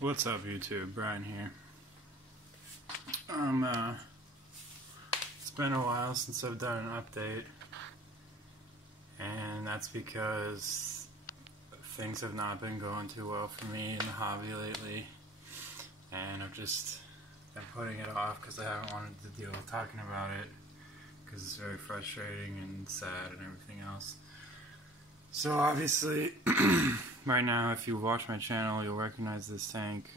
What's up, YouTube? Brian here. It's been a while since I've done an update, and that's because things have not been going too well for me in the hobby lately, and I've just been putting it off because I haven't wanted to deal with talking about it because it's very frustrating and sad and everything else. So obviously, right now, if you watch my channel, you'll recognize this tank.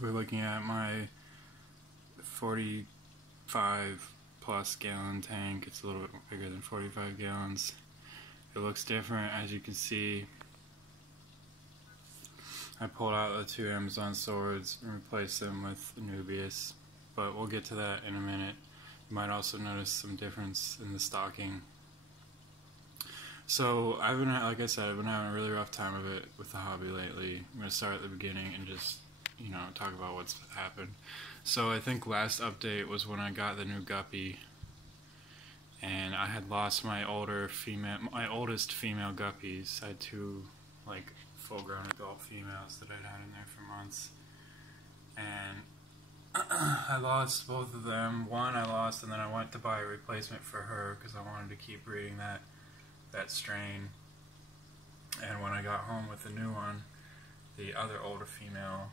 We're looking at my 45 plus gallon tank. It's a little bit bigger than 45 gallons. It looks different, as you can see. I pulled out the two Amazon swords and replaced them with Nubius, but we'll get to that in a minute. You might also notice some difference in the stocking. So like I said, I've been having a really rough time of it with the hobby lately. I'm going to start at the beginning and just, talk about what's happened. So I think last update was when I got the new guppy, and I had lost my oldest female guppies. I had two, full-grown adult females that I'd had in there for months, and I lost both of them. One I lost, and then I went to buy a replacement for her because I wanted to keep breeding that strain. And when I got home with the new one, the other oldest female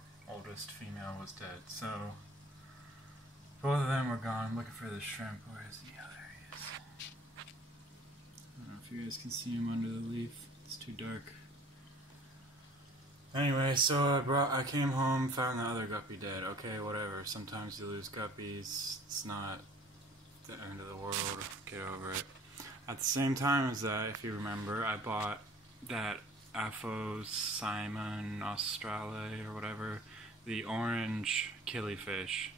was dead. So both of them were gone. I'm looking for the shrimp. Where is he? Oh, there he is. I don't know if you guys can see him under the leaf. It's too dark. Anyway, so I came home, found the other guppy dead. Okay, whatever. Sometimes you lose guppies. It's not the end of the world. Get over it. At the same time as that, if you remember, I bought that Simon Australe or whatever, the orange killifish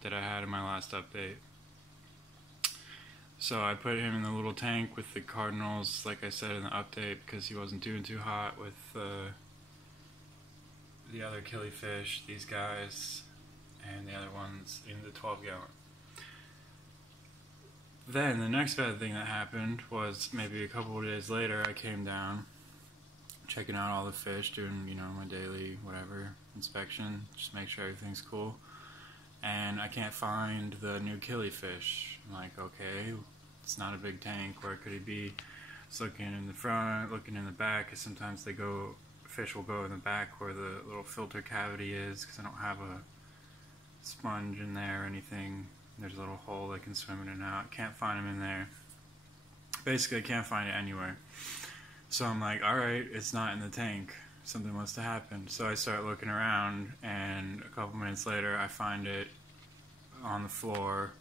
that I had in my last update. So I put him in the little tank with the cardinals, like I said in the update, because he wasn't doing too hot with the other killifish, these guys, and the other ones in the 12-gallon. Then the next bad thing that happened was maybe a couple of days later. I came down, checking out all the fish, doing my daily whatever inspection, just make sure everything's cool. And I can't find the new killifish. I'm like, okay, it's not a big tank. Where could he be? Just looking in the front, looking in the back, because sometimes fish will go in the back where the little filter cavity is, because I don't have a sponge in there or anything. There's a little hole they can swim in and out. Can't find them in there. Basically, I can't find it anywhere. So I'm like, alright, it's not in the tank. Something must have happened. So I start looking around, and a couple minutes later, I find it on the floor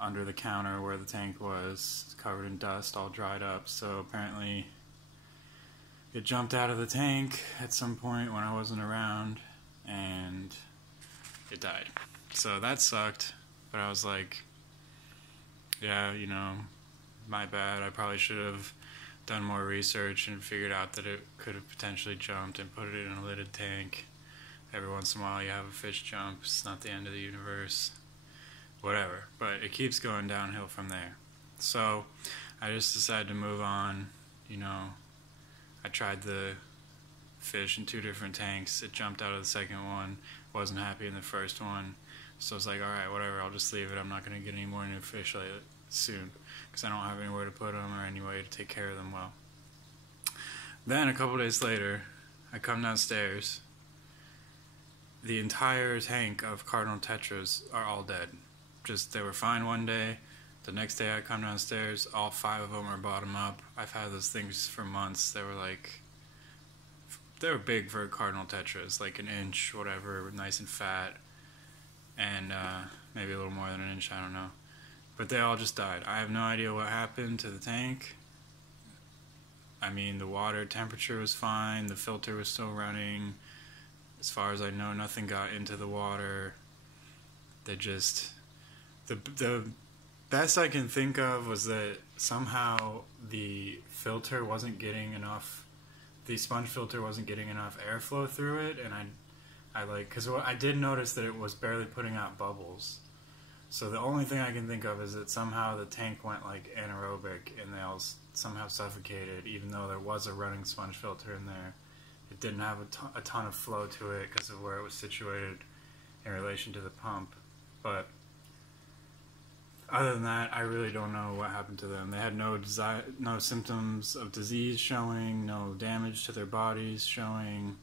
under the counter where the tank was. It's covered in dust, all dried up. So apparently, it jumped out of the tank at some point when I wasn't around, and it died. So that sucked. But I was like, yeah, my bad. I probably should have done more research and figured out that it could have potentially jumped and put it in a lidded tank. Every once in a while you have a fish jump. It's not the end of the universe. Whatever. But it keeps going downhill from there. So I just decided to move on. I tried the fish in two different tanks. It jumped out of the second one. Wasn't happy in the first one. So I was like, alright, whatever, I'll just leave it. I'm not going to get any more new fish soon, because I don't have anywhere to put them or any way to take care of them well. Then, a couple days later, I come downstairs. The entire tank of cardinal tetras are all dead. They were fine one day. The next day I come downstairs, all 5 of them are bottom up. I've had those things for months. They were big for cardinal tetras, like an inch, whatever, nice and fat. And maybe a little more than an inch, I don't know. But they all just died. I have no idea what happened to the tank. I mean, the water temperature was fine, the filter was still running. As far as I know, nothing got into the water. The best I can think of was that somehow the filter wasn't getting enough, the sponge filter wasn't getting enough airflow through it, and because I did notice that it was barely putting out bubbles. So the only thing I can think of is that somehow the tank went anaerobic and they all somehow suffocated, even though there was a running sponge filter in there. it didn't have a ton of flow to it because of where it was situated in relation to the pump. But other than that, I really don't know what happened to them. They had no symptoms of disease showing, no damage to their bodies showing.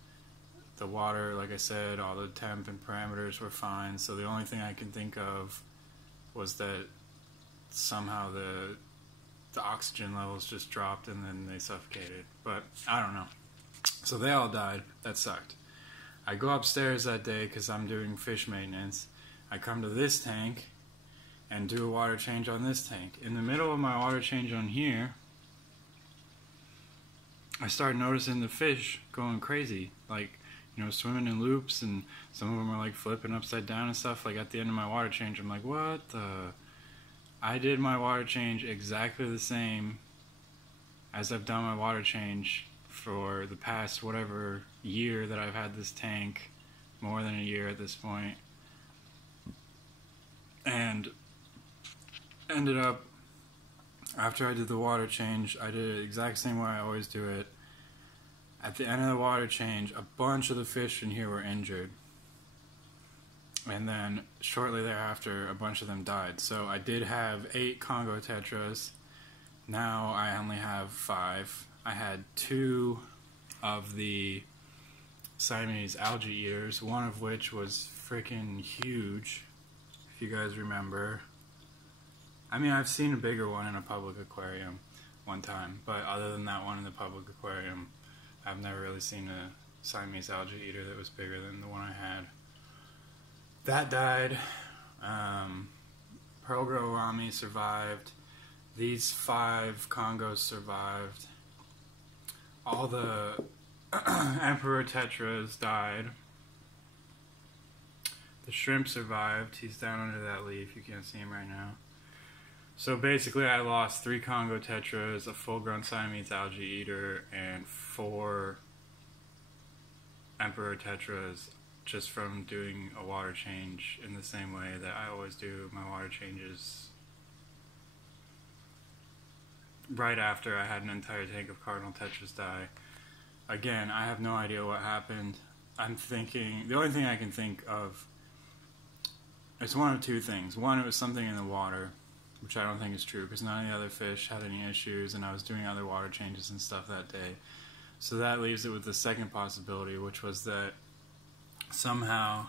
The water, like I said, all the temp and parameters were fine. So the only thing I can think of was that somehow the oxygen levels just dropped and then they suffocated. But I don't know. So they all died. That sucked. I go upstairs that day because I'm doing fish maintenance. I come to this tank and do a water change on this tank. In the middle of my water change on here, I started noticing the fish going crazy, like, you know, swimming in loops, and some of them are like flipping upside down and stuff. Like at the end of my water change, I'm like, what the? I did my water change exactly the same as I've done my water change for the past whatever year that I've had this tank, more than a year at this point. And ended up, after I did the water change, I did it the exact same way I always do it. At the end of the water change, a bunch of the fish in here were injured. And then shortly thereafter, a bunch of them died. So I did have 8 Congo tetras. Now I only have 5. I had 2 of the Siamese algae eaters, one of which was freaking huge, if you guys remember. I mean, I've seen a bigger one in a public aquarium one time, but other than that one in the public aquarium, I've never really seen a Siamese algae eater that was bigger than the one I had. That died. Pearl Girl Rami survived. These 5 Congos survived. All the Emperor Tetras died. The shrimp survived. He's down under that leaf. You can't see him right now. So basically I lost 3 Congo Tetras, a full-grown Siamese algae eater, and 4 Emperor Tetras just from doing a water change in the same way that I always do my water changes right after I had an entire tank of Cardinal Tetras die. Again, I have no idea what happened. I'm thinking, the only thing I can think of, it's one of 2 things. One, it was something in the water, which I don't think is true because none of the other fish had any issues and I was doing other water changes and stuff that day. So that leaves it with the second possibility, which was that somehow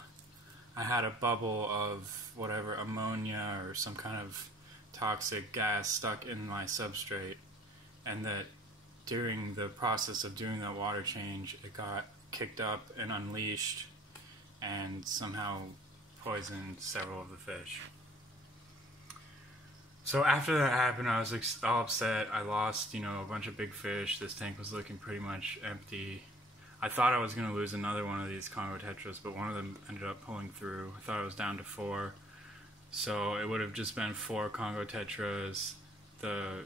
I had a bubble of whatever, ammonia or some kind of toxic gas stuck in my substrate, and that during the process of doing that water change it got kicked up and unleashed and somehow poisoned several of the fish. So after that happened, I was all upset. I lost, you know, a bunch of big fish. This tank was looking pretty much empty. I thought I was going to lose another one of these Congo Tetras, but one of them ended up pulling through. I thought I was down to 4. So it would have just been 4 Congo Tetras, the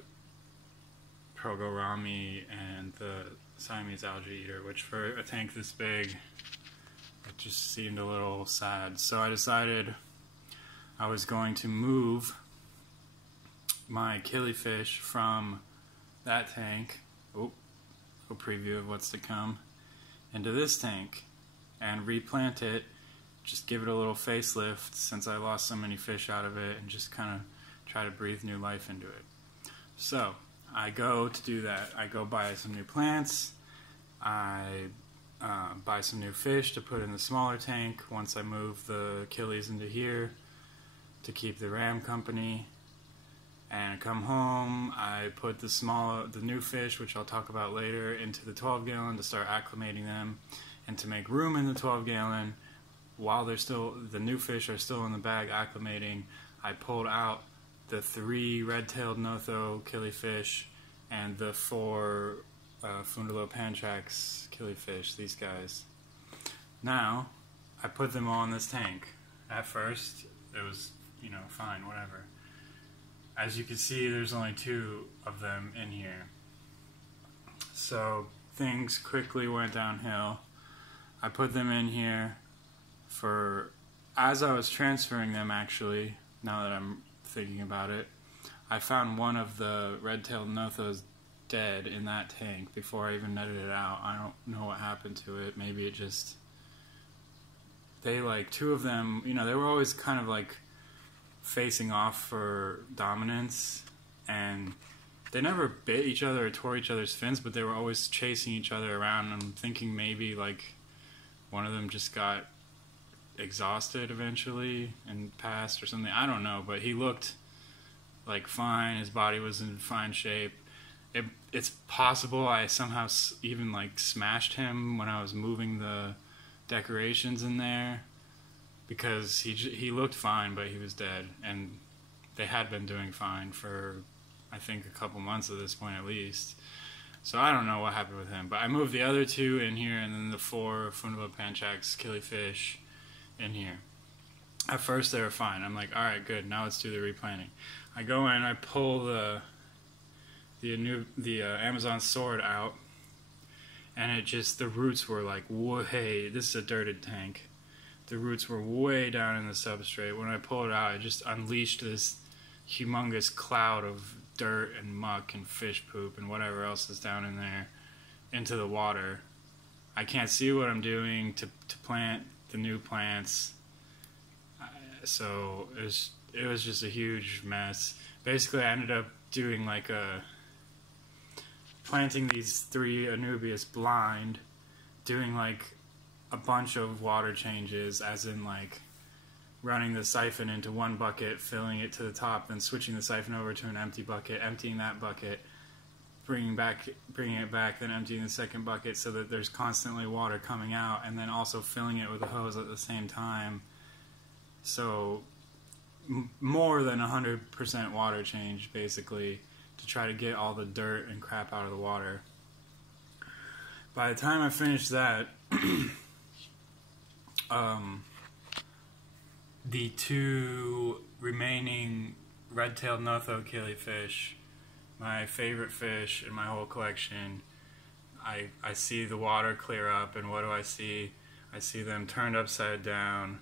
Progo Rami, and the Siamese algae eater, which for a tank this big, it just seemed a little sad. So I decided I was going to move my killifish from that tank, a preview of what's to come, into this tank and replant it, just give it a little facelift since I lost so many fish out of it, and just kind of try to breathe new life into it. So I go to do that. I go buy some new plants, I buy some new fish to put in the smaller tank once I move the killies into here to keep the ram company. And I come home, I put the new fish, which I'll talk about later, into the 12 gallon to start acclimating them, and to make room in the 12 gallon while the new fish are still in the bag acclimating. I pulled out the 3 red-tailed Notho killifish and the 4 Fundalo Panchax killifish, these guys. Now, I put them all in this tank. At first, it was, you know, fine, whatever. As you can see, there's only 2 of them in here. So things quickly went downhill. I put them in here as I was transferring them, actually, now that I'm thinking about it, I found one of the red-tailed Nothos dead in that tank before I even netted it out. I don't know what happened to it. Maybe it just... They, like, two of them, you know, they were always kind of, like, facing off for dominance, and they never bit each other or tore each other's fins, but they were always chasing each other around. I'm thinking maybe, like, one of them just got exhausted eventually and passed or something. I don't know, but he looked, like, fine. His body was in fine shape. It's possible I somehow even, like, smashed him when I was moving the decorations in there, because he looked fine, but he was dead, and they had been doing fine for, I think, a couple months at this point at least. So I don't know what happened with him, but I moved the other two in here, and then the 4 Funabo Panchax killifish in here. At first they were fine. I'm like, all right, good, now let's do the replanting. I go in, I pull the Amazon sword out, and it just, the roots were like, way, this is a dirted tank. The roots were way down in the substrate. When I pulled it out, it just unleashed this humongous cloud of dirt and muck and fish poop and whatever else is down in there into the water. I can't see what I'm doing to plant the new plants. So it was just a huge mess. Basically, I ended up doing like planting these 3 Anubias blind, doing like a bunch of water changes, as in like running the siphon into one bucket, filling it to the top, then switching the siphon over to an empty bucket, emptying that bucket, bringing it back, then emptying the second bucket so that there's constantly water coming out, and then also filling it with a hose at the same time. So more than 100% water change, basically, to try to get all the dirt and crap out of the water. By the time I finished that, the 2 remaining red-tailed Notho killifish, my favorite fish in my whole collection, I see the water clear up, and what do I see? I see them turned upside down,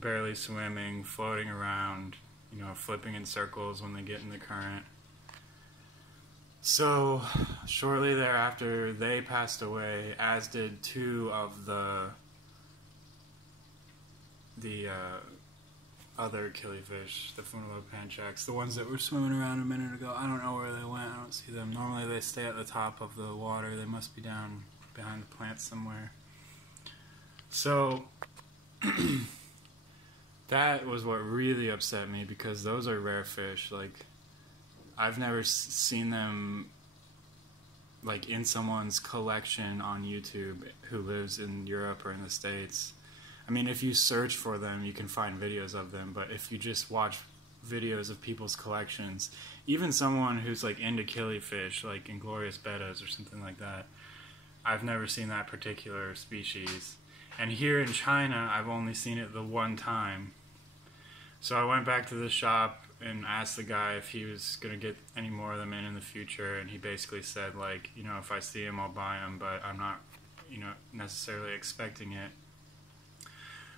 barely swimming, floating around, you know, flipping in circles when they get in the current. So, shortly thereafter, they passed away, as did 2 of the other killifish, the Funabo Panchax, the ones that were swimming around a minute ago. I don't know where they went. I don't see them. Normally they stay at the top of the water. They must be down behind the plant somewhere. So, that was what really upset me, because those are rare fish. Like, I've never seen them like in someone's collection on YouTube who lives in Europe or in the States. I mean, if you search for them, you can find videos of them, but if you just watch videos of people's collections, even someone who's like into killifish, like Inglorious Bettas or something like that, I've never seen that particular species. And here in China, I've only seen it the one time. So I went back to the shop and asked the guy if he was going to get any more of them in the future, and he basically said, like, you know, if I see them, I'll buy them, but I'm not, you know, necessarily expecting it.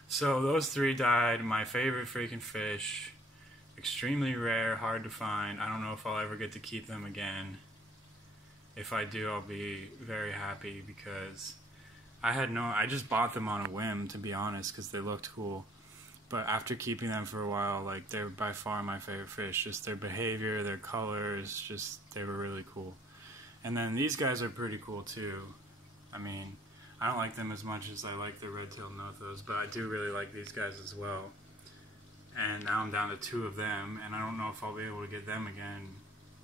So those 3 died. My favorite freaking fish, extremely rare, hard to find. I don't know if I'll ever get to keep them again. If I do, I'll be very happy, because I just bought them on a whim, to be honest, because they looked cool. But after keeping them for a while, like, they're by far my favorite fish. Just their behavior, their colors, just, they were really cool. And then these guys are pretty cool too. I mean, I don't like them as much as I like the red-tailed Nothos, but I do really like these guys as well. And now I'm down to 2 of them, and I don't know if I'll be able to get them again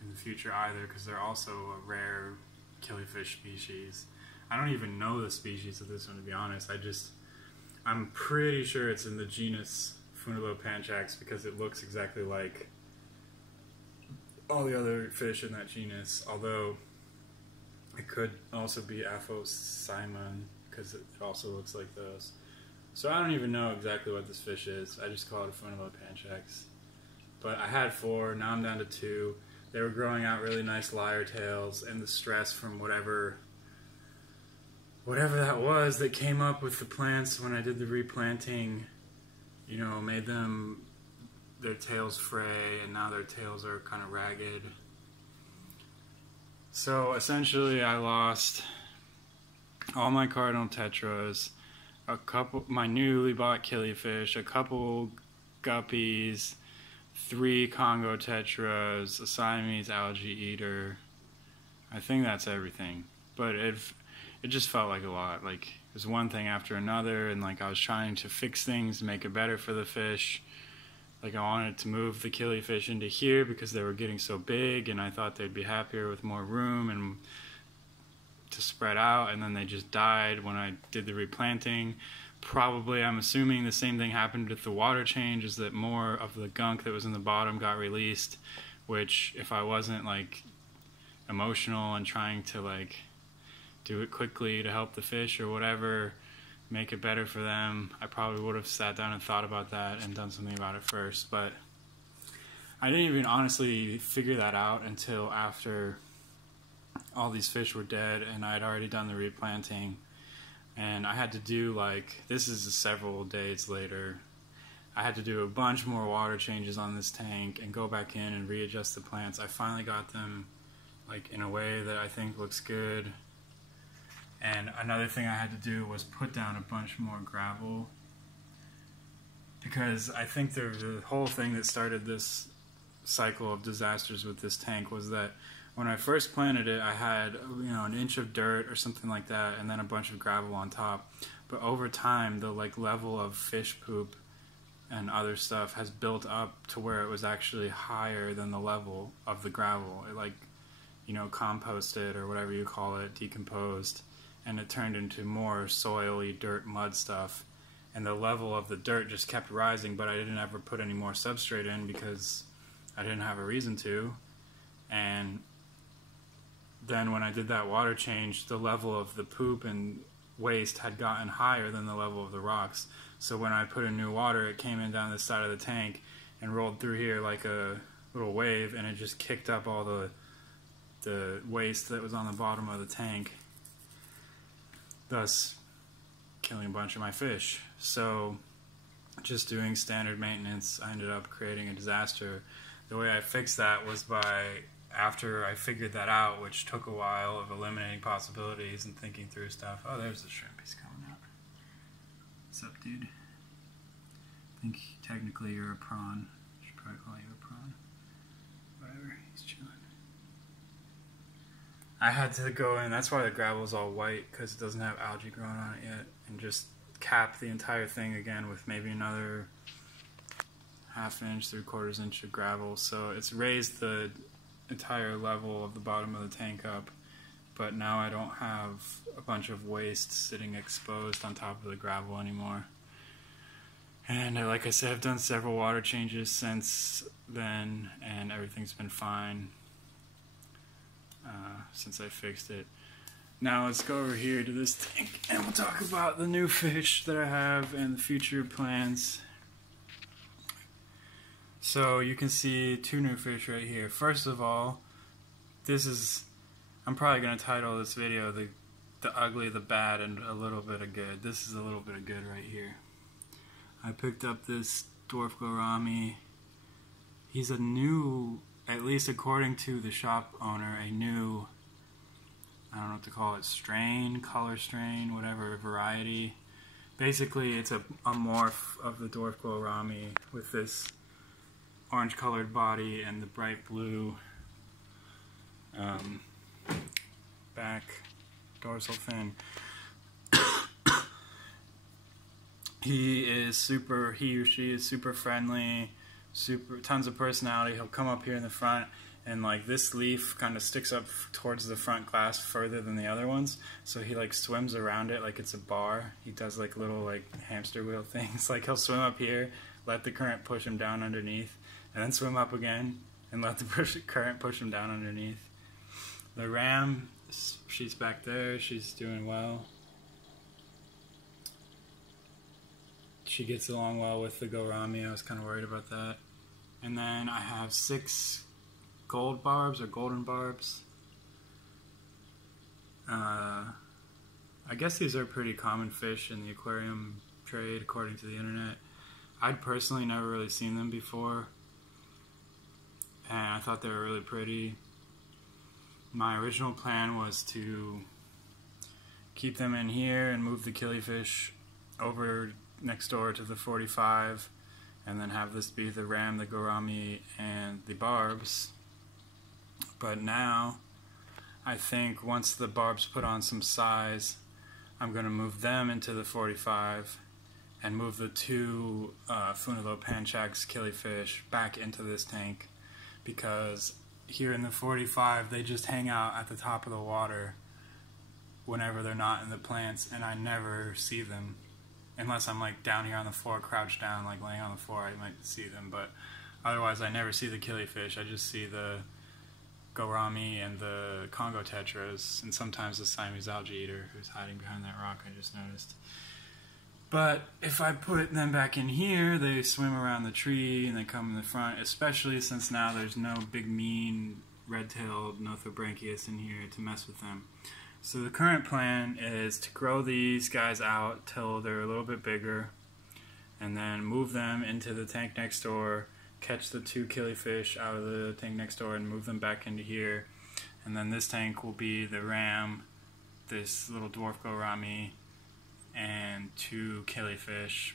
in the future either, because they're also a rare killifish species. I don't even know the species of this one, to be honest. I'm pretty sure it's in the genus Funabo Panchax, because it looks exactly like all the other fish in that genus, although it could also be Aphosimon, because it also looks like those. So I don't even know exactly what this fish is. I just call it a Funabo Panchax. But I had 4, now I'm down to 2. They were growing out really nice lyre tails, and the stress from whatever that was that came up with the plants when I did the replanting, you know, made their tails fray, and now their tails are kind of ragged. So essentially I lost all my cardinal tetras, a couple, my newly bought killifish, a couple guppies, 3 Congo tetras, a Siamese algae eater. I think that's everything. But it just felt like a lot. Like it was one thing after another, and like I was trying to fix things, make it better for the fish. Like I wanted to move the killifish into here because they were getting so big, and I thought they'd be happier with more room and to spread out, and then they just died when I did the replanting. Probably, I'm assuming the same thing happened with the water change, is that more of the gunk that was in the bottom got released, which if I wasn't like emotional and trying to like do it quickly to help the fish or whatever, make it better for them, I probably would have sat down and thought about that and done something about it first. But I didn't even honestly figure that out until after all these fish were dead and I had already done the replanting. And I had to do, like, this is several days later, I had to do a bunch more water changes on this tank and go back in and readjust the plants. I finally got them like in a way that I think looks good. And another thing I had to do was put down a bunch more gravel, because I think the whole thing that started this cycle of disasters with this tank was that when I first planted it, I had, you know, an inch of dirt or something like that, and then a bunch of gravel on top. But over time, the like level of fish poop and other stuff has built up to where it was actually higher than the level of the gravel. It, like, you know, composted or whatever you call it, decomposed, and it turned into more soily dirt mud stuff. And the level of the dirt just kept rising, but I didn't ever put any more substrate in because I didn't have a reason to. And then when I did that water change, the level of the poop and waste had gotten higher than the level of the rocks. So when I put in new water, it came in down the side of the tank and rolled through here like a little wave, and it just kicked up all the waste that was on the bottom of the tank, thus killing a bunch of my fish. So just doing standard maintenance, I ended up creating a disaster. The way I fixed that was by, after I figured that out, which took a while of eliminating possibilities and thinking through stuff. Oh, there's the shrimp. He's coming out. What's up, dude? I think technically you're a prawn. I should probably call you a prawn. Whatever, he's chilling. I had to go in, that's why the gravel's all white, because it doesn't have algae growing on it yet, and just cap the entire thing again with maybe another ½ inch, 3/4 inch of gravel. So it's raised the entire level of the bottom of the tank up, but now I don't have a bunch of waste sitting exposed on top of the gravel anymore. And like I said, I've done several water changes since then, and everything's been fine since I fixed it. Now let's go over here to this tank and we'll talk about the new fish that I have and the future plans. So you can see 2 new fish right here. First of all, this is, I'm probably going to title this video the ugly, the bad, and a little bit of good. This is a little bit of good right here. I picked up this dwarf gourami. He's a new, at least according to the shop owner, a new, I don't know what to call it, strain, color strain, whatever, variety. Basically, it's a morph of the dwarf gourami with this orange colored body and the bright blue back dorsal fin. He or she is super friendly, tons of personality. He'll come up here in the front, and like this leaf kind of sticks up towards the front glass further than the other ones, so he like swims around it like it's a bar. He does like little like hamster wheel things. Like he'll swim up here, let the current push him down underneath, and then swim up again and let the current push him down underneath. The ram, she's back there, she's doing well. She gets along well with the gourami. I was kind of worried about that. And then I have 6 gold barbs or golden barbs. I guess these are pretty common fish in the aquarium trade according to the internet. I'd personally never really seen them before, and I thought they were really pretty. My original plan was to keep them in here and move the killifish over next door to the 45, and then have this be the ram, the gourami, and the barbs. But now I think once the barbs put on some size, I'm going to move them into the 45 and move the two Funalo Panchax killifish back into this tank, because here in the 45 they just hang out at the top of the water whenever they're not in the plants, and I never see them unless I'm like down here on the floor, crouched down, like laying on the floor. I might see them, but otherwise I never see the killifish. I just see the gourami and the Congo tetras, and sometimes the Siamese algae eater who's hiding behind that rock I just noticed. But if I put them back in here, they swim around the tree and they come in the front, especially since now there's no big mean red-tailed Nothobranchius in here to mess with them. So the current plan is to grow these guys out till they're a little bit bigger, and then move them into the tank next door, catch the two killifish out of the tank next door and move them back into here. And then this tank will be the ram, this little dwarf gourami, and two killifish,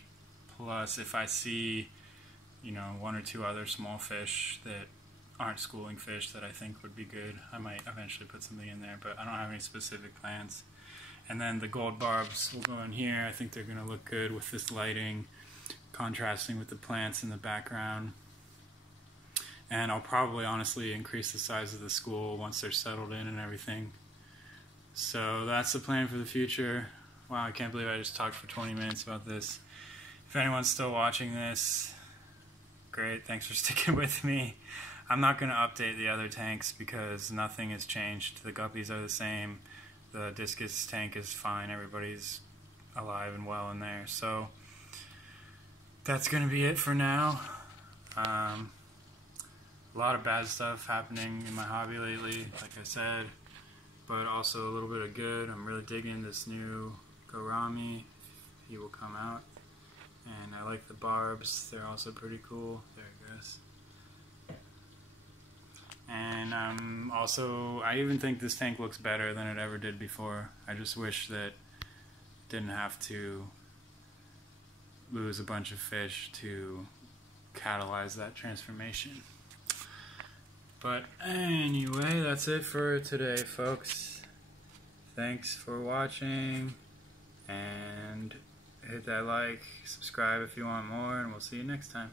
plus if I see, you know, one or two other small fish that aren't schooling fish that I think would be good, I might eventually put something in there, but I don't have any specific plans. And then the gold barbs will go in here. I think they're going to look good with this lighting contrasting with the plants in the background. And I'll probably honestly increase the size of the school once they're settled in and everything. So that's the plan for the future. Wow, I can't believe I just talked for 20 minutes about this. If anyone's still watching this, great, thanks for sticking with me. I'm not going to update the other tanks because nothing has changed. The guppies are the same. The discus tank is fine. Everybody's alive and well in there. So that's going to be it for now. A lot of bad stuff happening in my hobby lately, like I said, but also a little bit of good. I'm really digging this new gourami. He will come out. And I like the barbs. They're also pretty cool. There it goes. And I even think this tank looks better than it ever did before. I just wish that it didn't have to lose a bunch of fish to catalyze that transformation. But anyway, that's it for today, folks. Thanks for watching, and hit that like, subscribe if you want more, and we'll see you next time.